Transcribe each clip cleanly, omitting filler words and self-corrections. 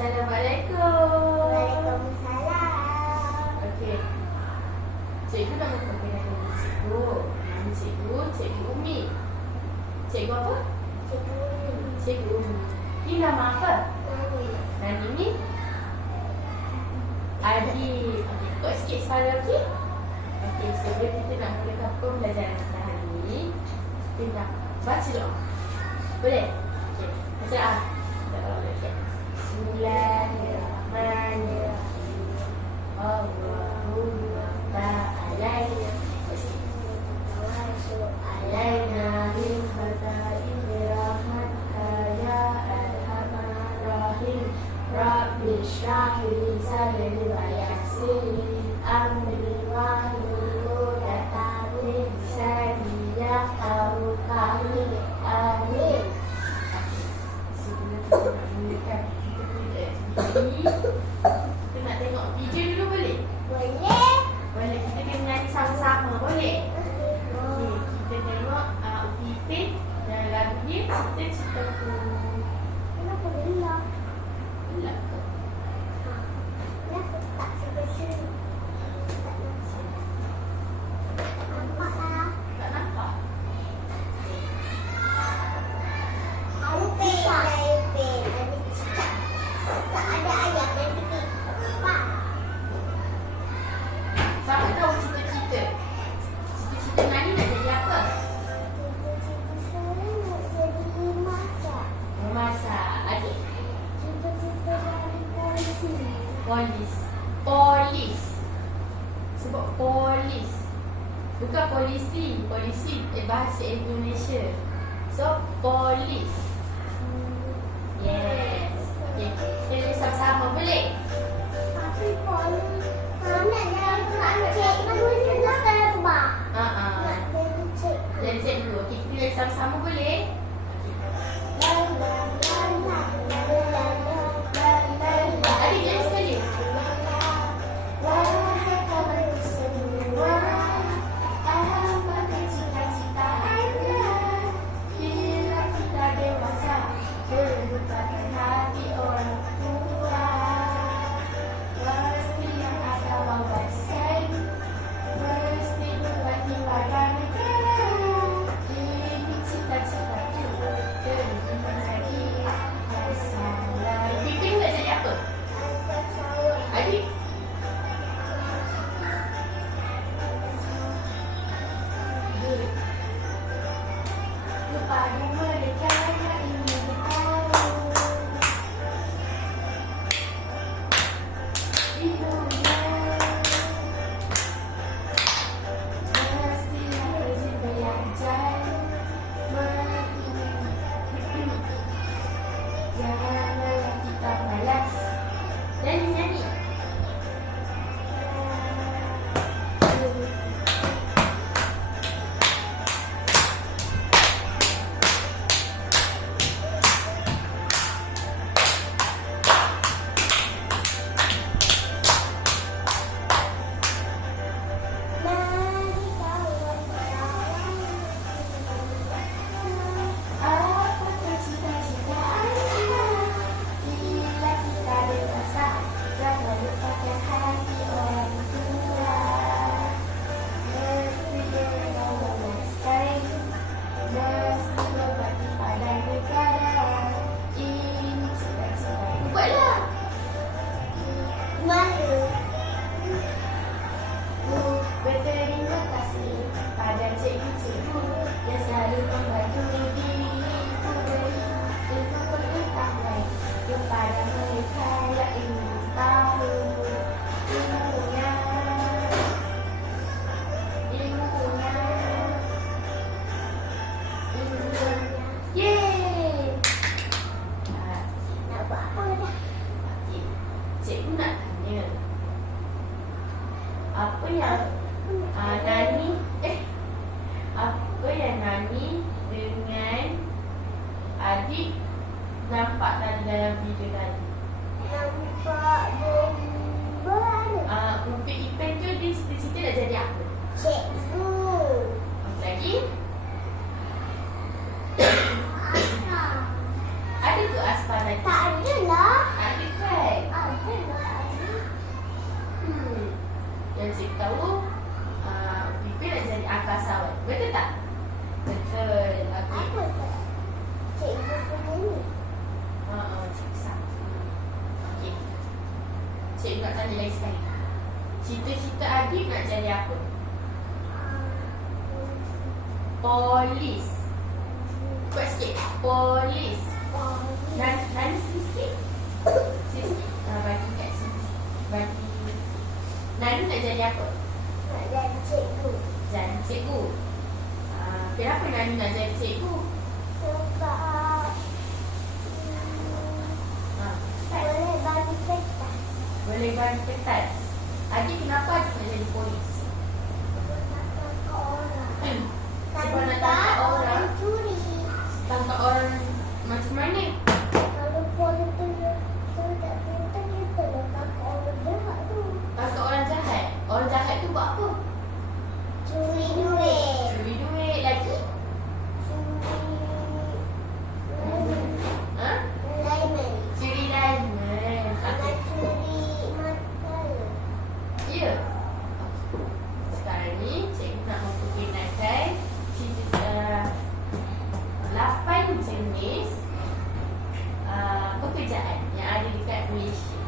Assalamualaikum. Waalaikumsalam. Okey. Cikgu nak memperkenalkan diri cikgu. Nama cikgu, Cikgu Umi. Cikgu apa? Cikgu Umi. Cikgu Umi. Ini nama apa? Nani. Nani ni? Adi. Okey, ikut sikit suara okey? Okey, sebelum kita nak mulakan pembelajaran kita hari ni, kita nak baca doa. Boleh? Okey, baca doa. Kita boleh. Bismillahirrahmanirrahim. Allahumma ta'alayna alayna min khaza'ini rahmatika ya arhamar rahim. Rabbi shrah li sadri wa yassir li amri wahlul 'uqdatam min lisani yafqahu qawli. Amin. Sebelum kita nak mulakan kita nak tengok video dulu boleh? Boleh? Boleh, kita kena nyanyi sama-sama boleh? Okey, kita tengok Upi Ipin dan lagunya Cita-Citaku. Kenapa gelap? Gelap ke? Kenapa tak sebesar? Tak nampak lah. Tak nampak? Upin. Ada cicak. Tak ada ayam dan titik. Pak. Siapa tahu cita-cita? Cita-cita Nani nak jadi apa? Cita-cita saya nak jadi masak. Memasak. Adik? Cita-cita jadi polisi. Polis. Polis. Sebut polis. Bukan polisi. Polisi bahasa Indonesia. So, polis. Yes. Okay. Kita sama-sama boleh? Tapi polis. Nak jadi cikgu juga terbang. Nak jadi cikgu. Jadi cikgu. Okay, kita sama-sama boleh? Adik jangan sekali. Wahai kawanku semua, apa cita-cita Anda? Bila kita dewasa, berlupakan hati orang tua. Pasti yang ada mau bersaing, mesti berbagi pada negara. Ini cita-citaku, terima lagi. Masalah. Pipin nak jadi apa? Adik? Kepada mereka yang ingin bertahu di dunia, mestilah berjumpa yang jauh. Janganlah kita malas. Nyanyi. Apakah cita-cita Anda? Bila kita dewasa, jangan lupakan hati orang tua. Mesti bergaul bersaing, mesti berbakti pada negara. Ini cita-cita. Buatlah. Malu. Berterima kasih pada cikgu-cikgu yang selalu membantu diriku beri ilmu pengetahuan kepada mereka yang ingin tahu ilmunya. Yeay! Nak buat apa dah? Okey, cikgu nak tanya, apa yang Nani apa yang Nani dengan adik nampak dalam video tadi? Nampak bomba. Upi Ipin tu dia cita-cita nak jadi apa? Cikgu. Lagi? Asal. Ada ke Asfar lagi? Tak ada lah. Ada kan? Cikgu nak tanya lagi sekali. Cita-cita Adib nak jadi apa? Polis. Kuat sikit. Polis. Nani sikit. Sikit. Bagi kat sini. Bagi. Nani nak jadi apa? Nak jadi cikgu. Jadi cikgu. Kenapa Nani nak jadi cikgu? Sebab boleh bagi petas. Boleh bagi petas. Adik kenapa Adik nak jadi polis? Sebab nak tangkap orang. Sebab nak tangkap orang. Curi. Tangkap orang macam mana? Kalau polis tu tak pintar, kita nak tangkap orang jahat tu. Tangkap orang jahat. Orang jahat tu buat apa? Curi duit. Curi duit lagi. Ha? Diamond. Curi diamond. Nak curi mata. Ya. Sekarang ni cikgu nak memperkenalkan 8 jenis pekerjaan yang ada dekat Malaysia.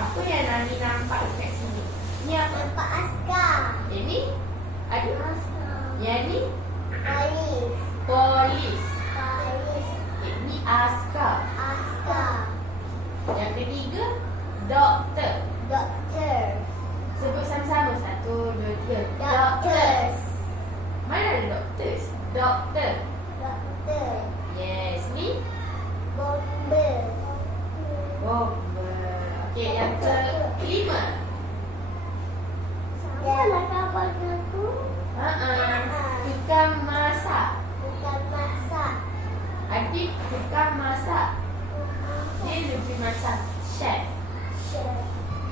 Apa yang Nani nampak dekat sini? Ni apa? Nampak askar. Ini ada. Askar. Yang ni Polis. polis. Polis. Ini askar. Askar. Yang ketiga doktor. Doktor. Sebut sama-sama. 1, 2, 3. Doctors. Mana ada doctors? Doktor. Doktor. Yes. Ni Bomber. bomber. Okey, yang kelima. Sama lah kawan aku. Tukang masak. Bukan masak. Adik tukang masak. Dia lebih macam chef. Chef.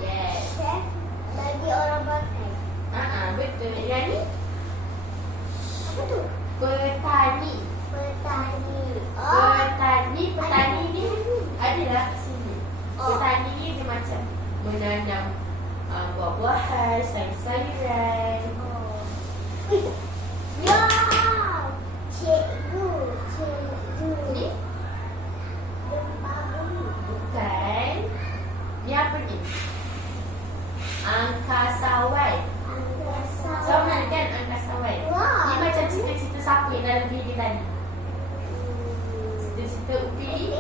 Yes. Chef bagi orang makan. Betul. Yang ni Apa tu? petani. Petani. Petani ni adalah kat sini. Oh. Petani ni dia macam menanam buah-buahan, sayur-sayuran. Ya. Cikgu. Ni Baru. bukan. Ni apa ni? Angkasawan. Sama kan angkasawan? Wah. Ni macam cita-cita siapa yang dalam video tadi? Cita-cita Upi.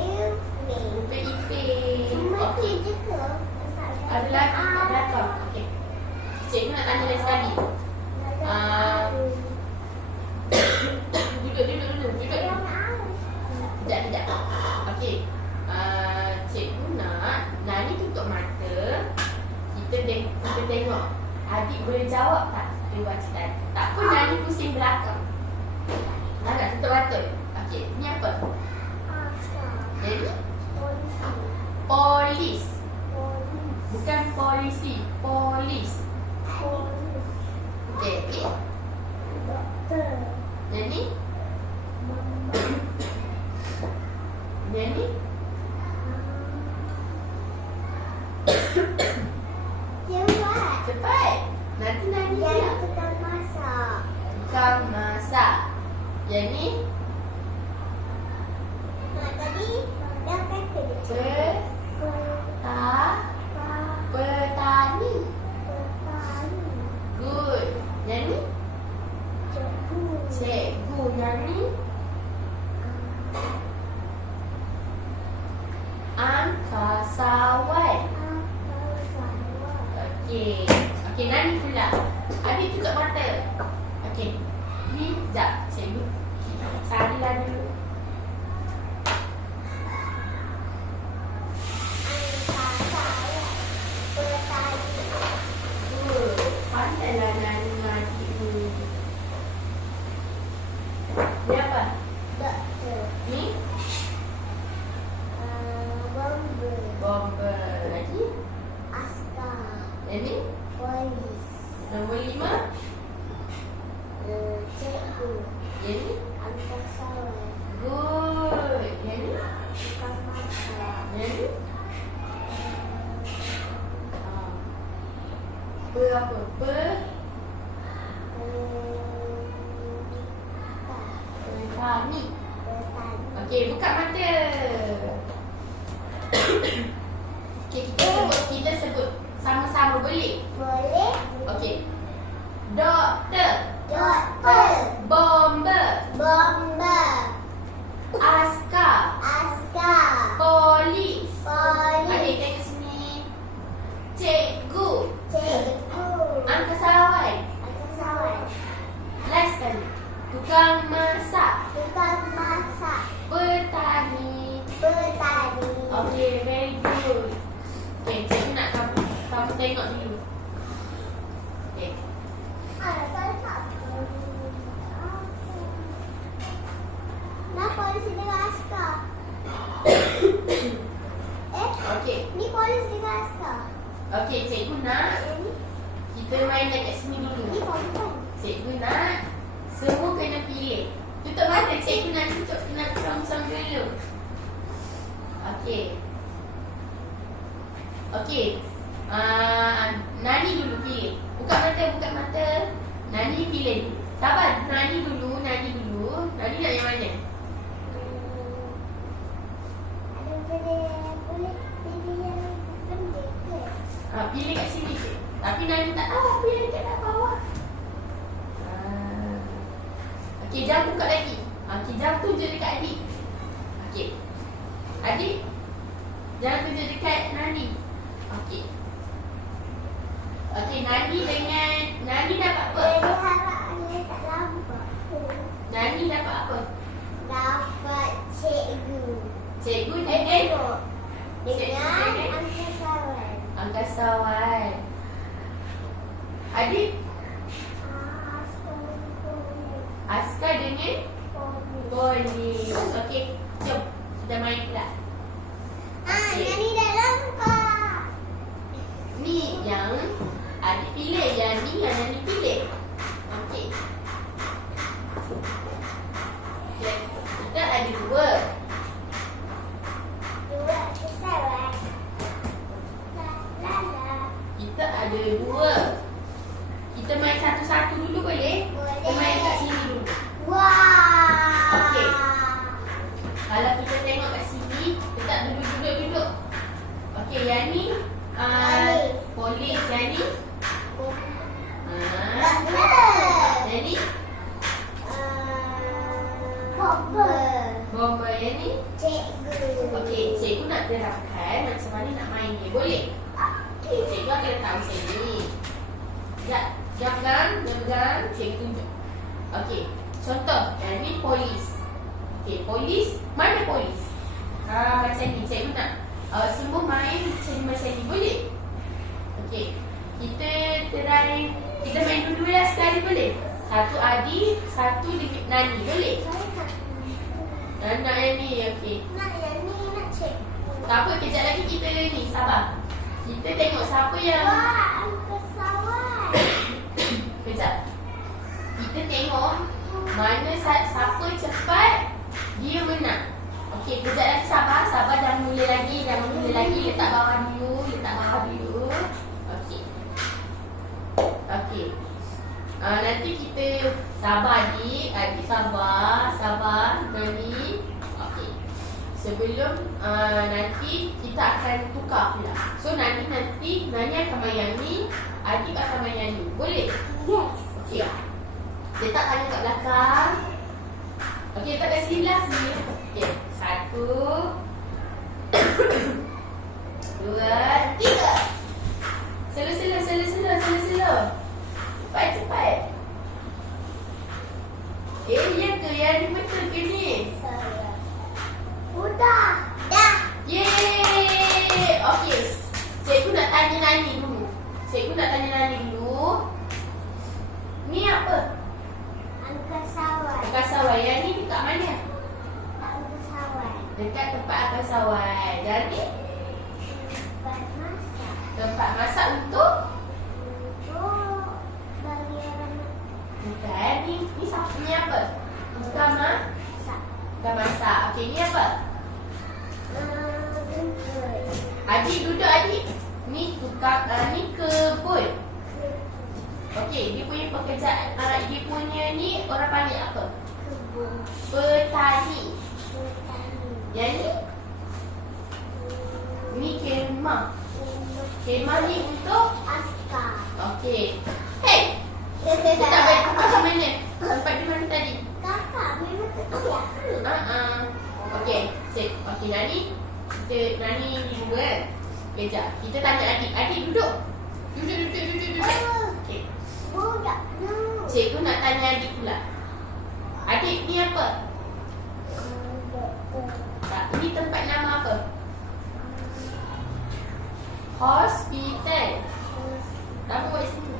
Upi Ipin. Cuma Okey. tu je ke? Ada lagi kat belakang. Okey. Cikgu nak tanya lagi sekali. Duduk dulu. Sekejap. Okey. Cikgu nak Nani tutup mata. Kita tengok. Adik boleh jawab tak? Dia baca tadi. Tak apa Nani pusing belakang. Nak tutup mata. Okey. Ni apa? Jadi polis. Bukan polisi. Polis. Okey. Doktor. Jadi cepat. Nanti Nani Yang bilang. tukang masak. Tukang masak. Yang ni Tadi dah kata dia. petani. Good. Yang ni cikgu. Yang ni angkasawan. Okey, Nani pula. Adik tutup mata. Okey. Ni sekejap. Cikgu carilah dulu. Pandailah Nani ngaji ni. Ni apa? Ni bomber. Lagi? Yang ni? Nombor 5. Yang ni? Good. Yang ni? Yang ni? Apa? Petani. Okey, buka mata. Okey. Okey, kita sebut sama-sama boleh? Boleh. Okey. Doktor, Doktor. bomber, Bomber. askar, Askar. polis. Adik Polis. tengok sini. Cikgu, Cikgu. angkasawan. Angkasawan. Last sekali. Tukang masak, Tukang masak. petani. Petani. Okay, very good. Okay, cikgu nak kamu tengok dulu. Okay. Nah, polis dengan askar. Okay. Ni polis dengan askar. Okay, cikgu nak Ni kita main dekat sini dulu. polis kan? Cikgu nak semua kena pilih. Tutup mata, cikgu nak tutup, nak song-song dulu. Okay. Okay. Nani dulu pilih. Buka mata. Nani pilih. Sabar, Nani dulu. Nani nak yang mana? Ada boleh pilih yang pendek ke? Pilih kat sini. Tapi Nani tak tahu pilih dekat bawah. Okey, jam buka lagi. Okey, jam tunjuk dekat adik. Okey. Adik, jangan tunjuk dekat Nani. Okey. Okey, Nani dapat apa? Jadi harap dia tak lambat. Nani dapat apa? Dapat cikgu. Cikgu dengan Dengan angkasawan. angkasawan. Adik, askar dengan polis. Okey, jom kita main pula. Nani dah lambat. Ni yang adik pilih, yang ni yang Nani pilih. Okey. Okay. Kita ada dua. Dua angkasawan. Kita ada dua. Kita main satu-satu dulu boleh? Boleh. Kita main kat sini dulu. Wah. Okey. Kalau kita tengok kat sini, kita tak duduk. Okey, yang ni polis. Yang ni yang ni bomber. Yang ni Cikgu. okey, cikgu nak terangkan macam mana nak main ni. Boleh? Okey, cikgu akan letak macam ni. Jap pegang, cikgu tunjuk. Okey, contoh yang ni polis. Okey, polis, mana polis? Macam ni, cikgu nak semua main macam ni. Boleh? Okey, kita main dua-dua lah sekali boleh? Satu adik, satu dengan Nani. Boleh? Nak yang ni, okey. Nak yang ni nak cikgu. Tak apa, kejap lagi kita ni, sabar. Kita tengok siapa yang Wah, angkasawan. kejap. Kita tengok mana siapa cepat dia menang. Okey, kejap lagi sabar, jangan mula lagi. Letak bawah dulu. Okey. Okey. Nanti kita sabar adik sabar Nani. Okey. Sebelum nanti kita akan tukar pula. So Nani akan main yang ni, adik akan main yang ni. Boleh? Yes. Okey. Letak tangan kat belakang. Okey, letak kat sini lah. Okey, 1 2 3. Selo. Cepat. Ya ke? Yang ni betul ke ni? Udah. Dah. Yeay. Okey. Cikgu nak tanya Nani dulu. Ni apa? Angkasawan. Angkasawan. Yang ni dekat mana? Angkasawan. Dekat tempat angkasawan. Dan ni Tempat masak. tempat masak untuk Bagi orang bukan. Ni siapa? Ni apa? Bukan masak. masak. Okey, ni apa? Adik duduk adik. Ni tukang ni kebun. Okey, dia punya pekerjaan dia punya ni orang panggil apa? Kebun. Petani. Petani. Yang ni kemah. Kemah ni untuk Askar. okey. Hey, kita tak balik tempat di mana? Tempat di mana tadi? Kakak memang tak aku. Okey, sip. Okey, Nani. Nani ni dua kan? Kejap. Kita tanya adik. Adik duduk. Duduk. Okey. Budak. No. Cikgu nak tanya adik pula. Adik ni apa? Tak, ini tempat nama apa? Hospital. Apa buat situ?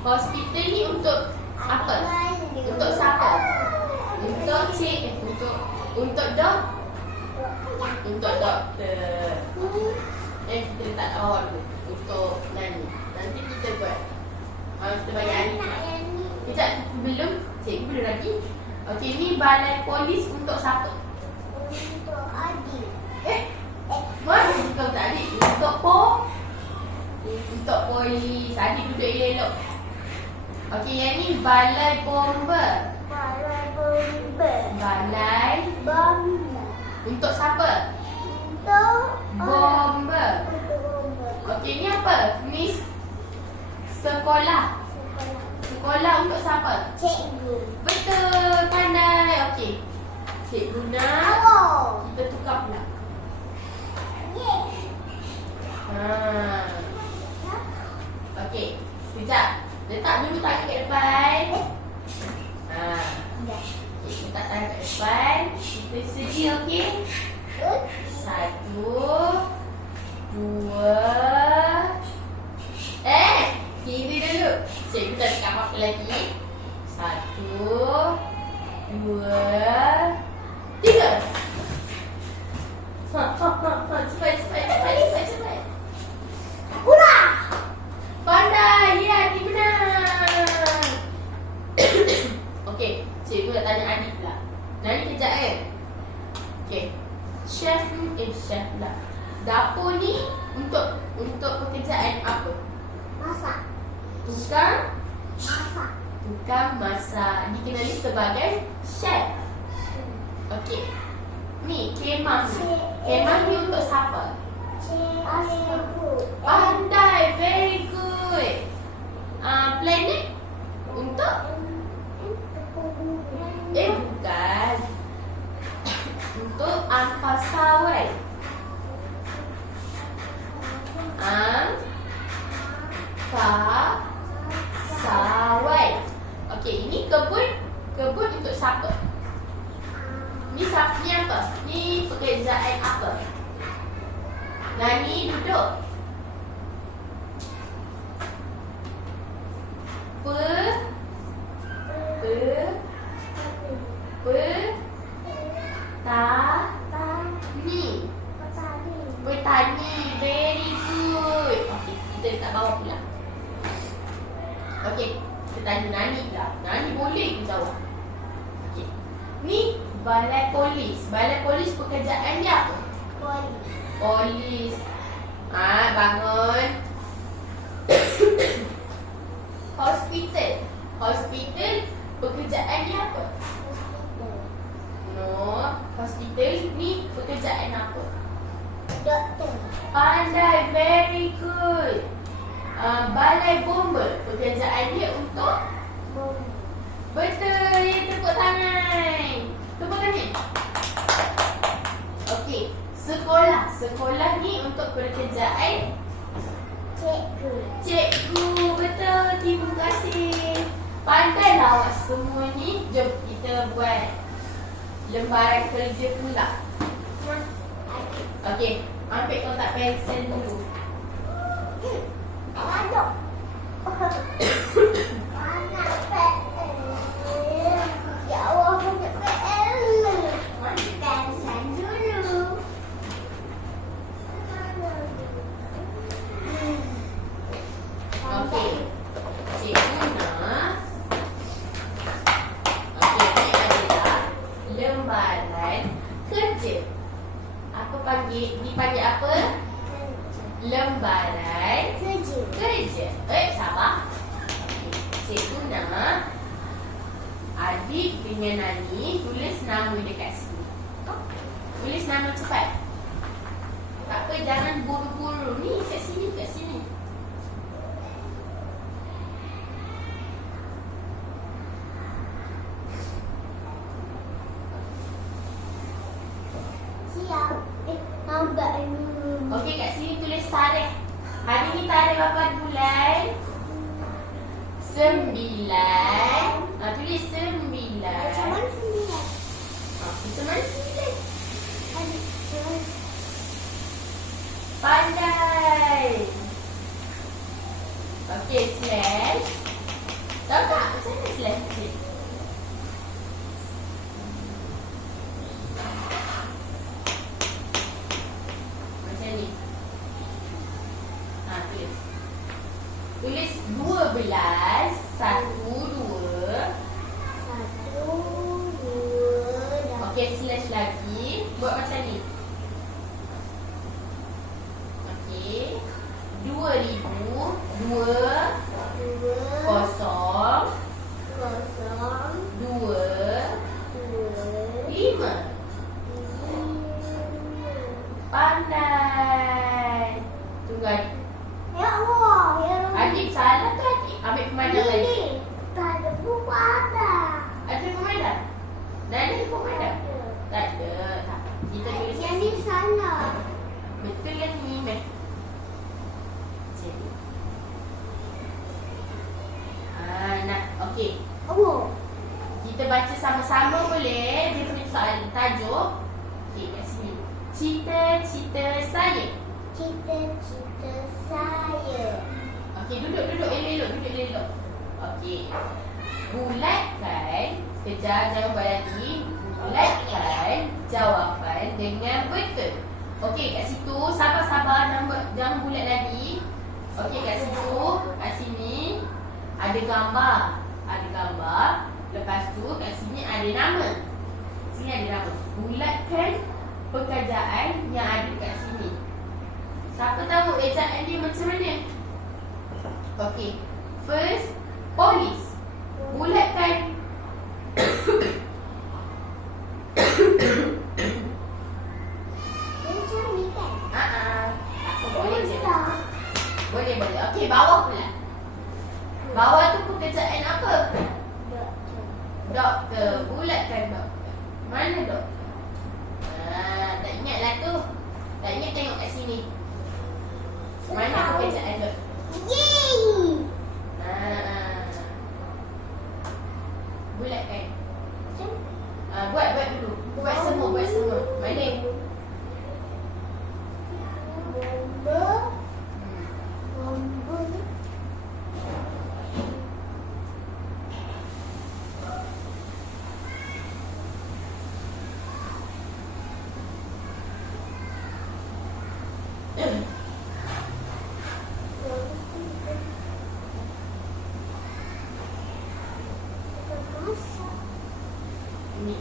Hospital ni untuk apa? Untuk siapa? Untuk untuk doktor. Kita letak awal dulu. Untuk Nani. Nanti kita buat. Kita bagi Ani. Kejap, belum. Cikgu belum lagi. Okey, ni balai polis untuk siapa? Untuk adik. Mana kau tak adik? Untuk polis. Adik duduk elok-elok. Okey, yang ni balai bomba. Balai bomba. Balai Bomba. untuk siapa? Untuk Bomba. Untuk bomba. Okey, ni apa? Ni sekolah. Sekolah untuk siapa? Cikgu. Betul, pandai. Okey. Cikgu nak Awal. kita tukar pula. Yes. Okey. Sekejap. Letak dulu tangan kat depan. Okey, letak tangan kat depan. Kita sedia, okey? Satu, dua. Kira dulu. Cikgu tak cakap apa-apa lagi. Satu, dua, tiga. Cepat. Hurrah! Pandai, ya, dia benar. Okey, cikgu nak tanya adik pula. Nani kejap kan? Okey. Chef pula. Dapur ni untuk pekerjaan apa? Masak. Tukang masak. Dikenali sebagai chef. Okey. Ni kemah ni. Kemah ni untuk siapa? Cikgu. Pandai, very good. Planet untuk bukan. Untuk angkasawan. Angkasawan. Okey, ini kebun untuk siapa? Ni apa? Ni pekerjaan apa? Nani duduk. Petani. Very good. Okey, kita letak bawah pula. Okey, kita tanya Nani pula. Nani boleh ke jawab? Okey. Ni balai polis. Balai polis pekerjaan dia apa? Polis. Bangun. Hospital pekerjaan dia apa? No, hospital ni pekerjaan apa? Doktor. Pandai, very good. Balai bomba pekerjaan dia untuk betul, ya, tepuk tangan. Okey, sekolah ni untuk pekerjaan cikgu, betul. Terima kasih. Pandailah awak semua ni. Jom kita buat lembaran kerja pula. Okey, ambil kotak pensel dulu. Aduh. Anak PL. Ya Allah, anak PL. Pensel dulu. Okey. Cikgu nak. Okey, ni adalah lembaran kerja. Apa panggil? Dipanggil apa? Lembaran kerja. Sabar. Cikgu nak adik dengan Nani tulis nama dekat sini. Tulis nama cepat. Tak apa, jangan buru-buru. Ni kat sini. tarikh. Hari ni tarikh berapa bulan? 9. Tulis 9. Macam mana 9? Macam mana 9? Ada 9. Pandai. Okey, slash. Tahu tak macam mana slash ni? Macam ni. Tulis. Tulis 12. 1, 2. 1, 2. Okey, slash lagi. Buat macam ni. Okey. 2000. 2, 2, 0, 0, 2, 2, 5. Pandai. Tunggu adik. Ya Allah, ya Allah. Adik salah ke adik? Ambil pemandangan lagi. Ini, tak ada buku ada. Ada pemandangan? Dah ada pemandangan? Tak ada. Tak. Kita tulis Yang ni salah. betul yang ni, Meh. Jadi. Nak. Okey. Oh. Kita baca sama-sama boleh. Dia punya soalan tajuk. Okey, kat sini. Cita-cita saya. Cita-cita saya. Okey, duduk elok-elok, duduk elok. Okey. Bulatkan, sekejap jangan buat lagi. Bulatkan jawapan dengan betul. Okey, kat situ sabar-sabar, jangan bulat lagi. Okey, kat situ, kat sini ada gambar. Ada gambar. Lepas tu kat sini ada nama. Sini ada nama. Bulatkan pekerjaan yang ada kat sini. Siapa tahu ejaan dia macam mana? Okey. First, polis. Bulatkan. Macam ni kan? Tak boleh je. Tak. Boleh. Okey, bawah pula. Bawah tu pekerjaan apa? Doktor. Doktor. Bulatkan doktor. Mana doktor? Tak ingatlah tu. Tak ingat tengok kat sini. Mana pekerjaan doktor? Yeay. Bulatkan. Buat dulu. Buat semua. Mana? Bomba. Ini.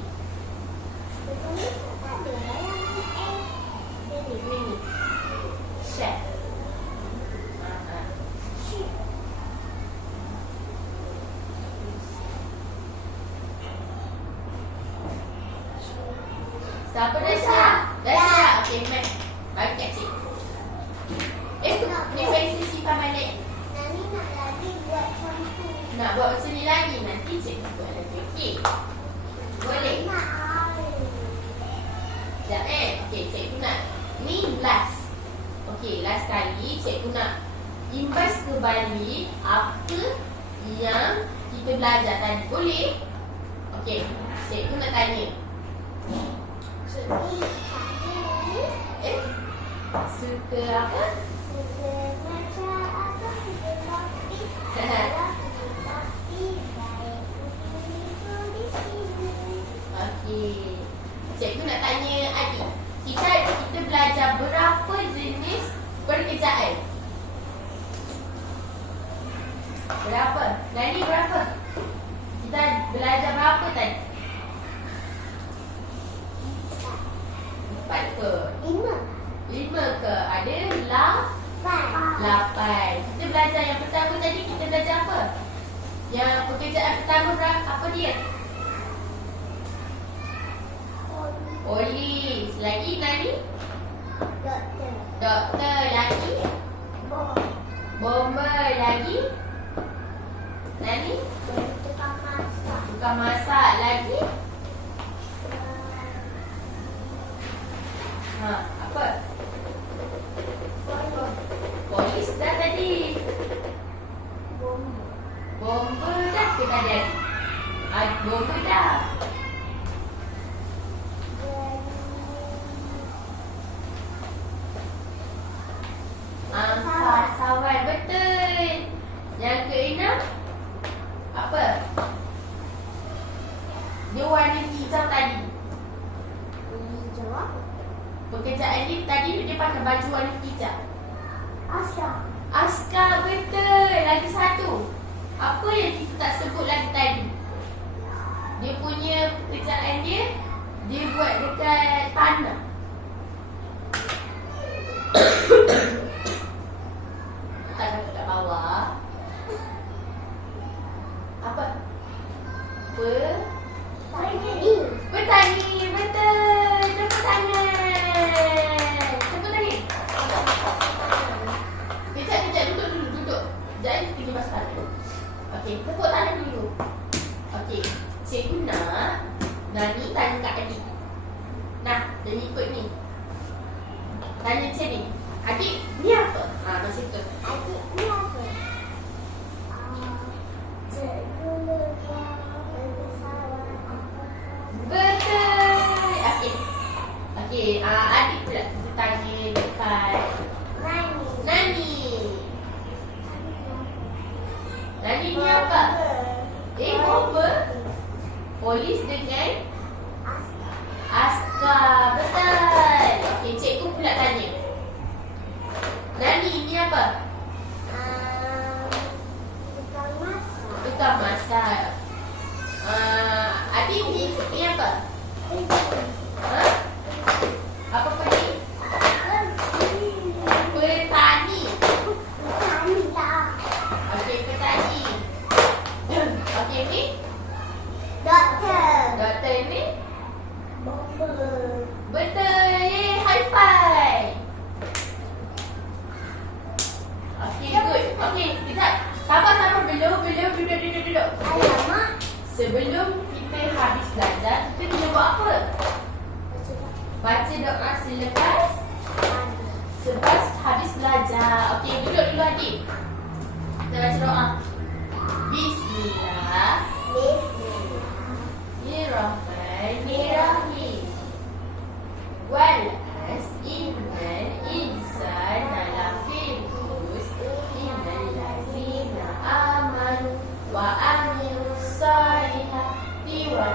Ini. Chef. Siapa dah siap? Dah siap? Okey, Mat. Bagi kat cik. Ni pensil simpan balik. Nani nak lagi buat something. Nak buat macam ni lagi? Nanti cik buat lagi. Okey. Boleh? Sekejap Okey, cikgu nak. Ni last. Okey, last kali cikgu nak imbas kembali apa yang kita belajar tadi. Boleh? Okey, cikgu nak tanya. Suka apa? Suka macam apa? Suka kopi. Kopi baik. Di sini. Okey. Cikgu nak tanya adik. Kita belajar berapa jenis pekerjaan? Berapa? Nani berapa? Kita belajar berapa tadi? 4 ke? 5 ke? Ada 8. Kita belajar yang pertama tadi, kita belajar apa? Yang pekerjaan pertama apa dia? Polis. Lagi Nani? Doktor. Lagi? Bomber. Lagi? Nani? Tukang masak. Lagi? Apa? tadi? Bomba dah. Sawan. Betul. Yang keenam apa? Dia warna hijau tadi. Hijau. Pekerjaan dia tadi dia pakai baju warna hijau. Askar, betul. Lagi satu. Apa yang kita tak sebut lagi tadi? Dia punya pekerjaan dia buat dekat tanah. Letak kat bawah. Apa? Petani, betul. Tepuk tangan. Tepuk tangan. Kejap, duduk. Jangan pergi masuk tangan. Okey, tepuk tangan dulu. Okey, cikgu nak Nani tanya kat adik. Nah, dia ikut ni. Tanya macam ni. Adik, ni apa? Macam tu. Adik ni apa? Cikgu lupa pesawat apa? Betul. Okey, adik pula kita tanya dekat Nani. Nani ni apa? Bomba. Polis dengan askar. Betul. Okey, cikgu pula tanya. Nani ni apa? Tukang masak. Adik ni apa? Apa ni? Petani. Okey, petani. Okey, ni? Doktor ni? Betul. High five. Okey, good. Okey, kejap. Sabar. Belum. Duduk. Alamak. Sebelum kita habis belajar, kita kena buat apa? Baca doa selepas habis belajar. Okey, duduk dulu adik. Kita baca doa. Bismillahirrahmanirrahim. Wal innal insana lafi khusr illal ladzina amanu wa amilus solihati wa